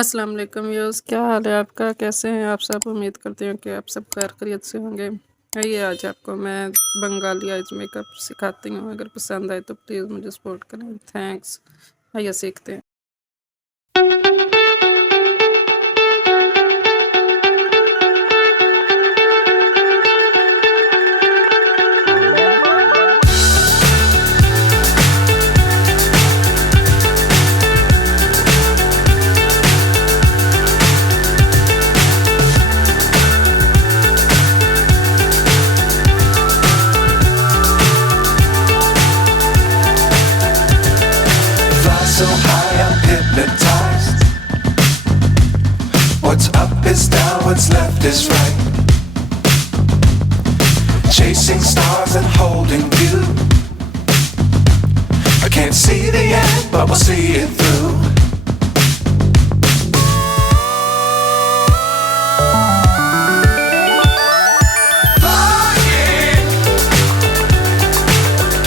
अस्सलाम वालेकुम व्यूअर्स, क्या हाल है आपका? कैसे हैं आप सब? उम्मीद करती हूँ कि आप सब खैर खैरियत से होंगे। आइए आज आपको मैं बंगाली आइज मेकअप सिखाती हूँ। अगर पसंद आए तो प्लीज़ मुझे सपोर्ट करें। थैंक्स। आइए सीखते हैं। Fly so high, I'm hypnotized. What's up is down, what's left is right. Chasing stars and holding you. I can't see the end, but we'll see it through. Flying,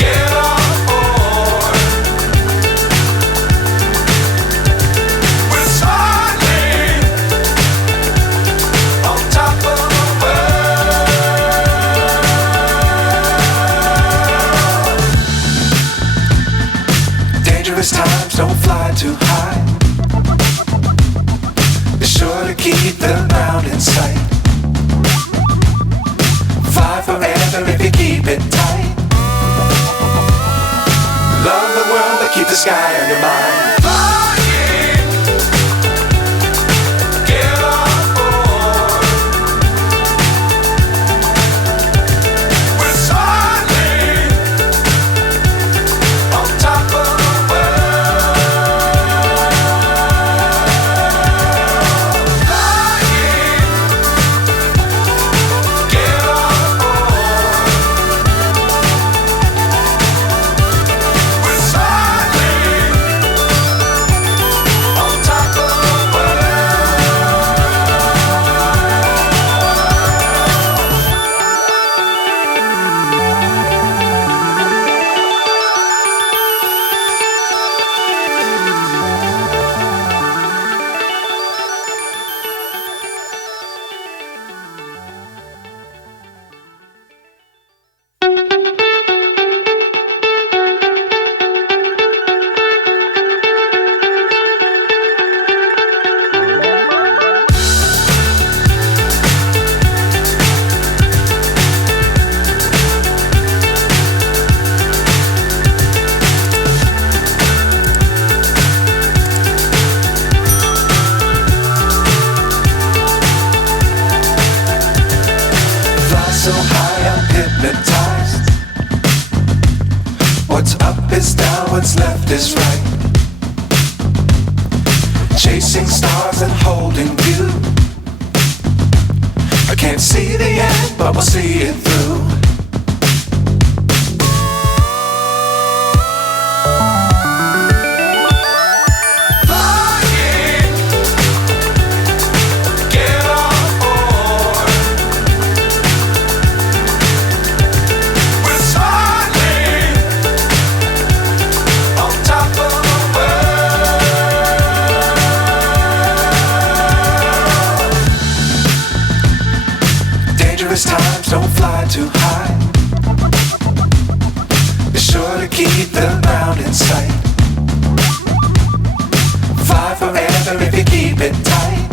get on board. We're soaring on top of the world. Dangerous times, don't fly too high. Be sure to keep the ground in sight. Fly forever if you keep it tight. Love the world, but keep the sky on your mind. Flying, get on board. We're soaring on top of the world. Flying, get on board. We're soaring on top of the Fly so high, I'm hypnotized. What's up is down, what's left is right. Chasing stars and holding you. I can't see the end, but we'll see it through. Flying, get on board. We're soaring on top of the world. Dangerous times, don't fly too high. Be sure to keep the ground in sight. Fly forever if you keep it tight.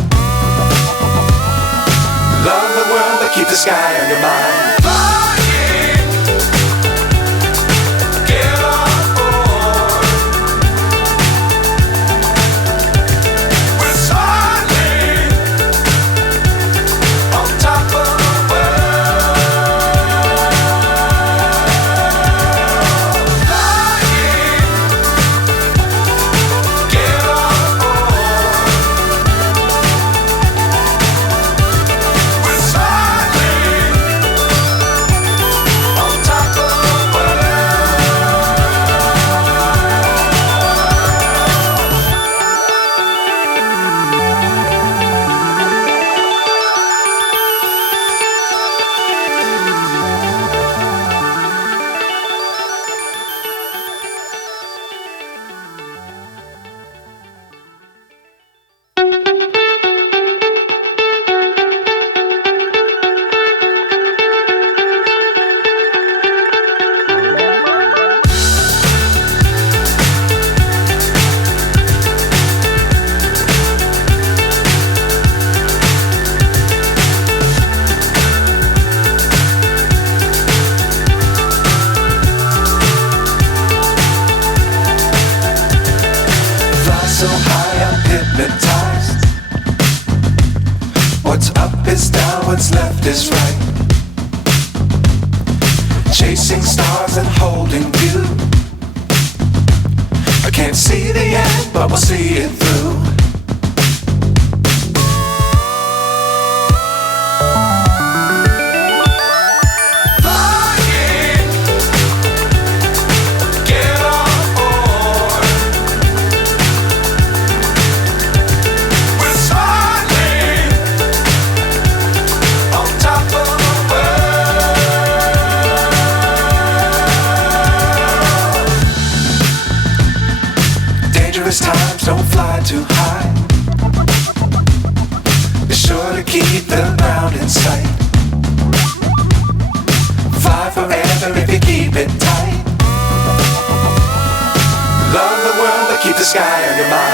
Love the world, but keep the sky on your mind. Flying, get on board. We're soaring on top of the world. Flying, get on board. We're soaring stars and holding you. I can't see the end, but we'll see it through. Flying, get on board. We're smiling on top of the world. Dangerous times, don't fly too high. Be sure to keep the ground in sight. Fly forever if you keep it tight. Love the world, but keep the sky on your mind.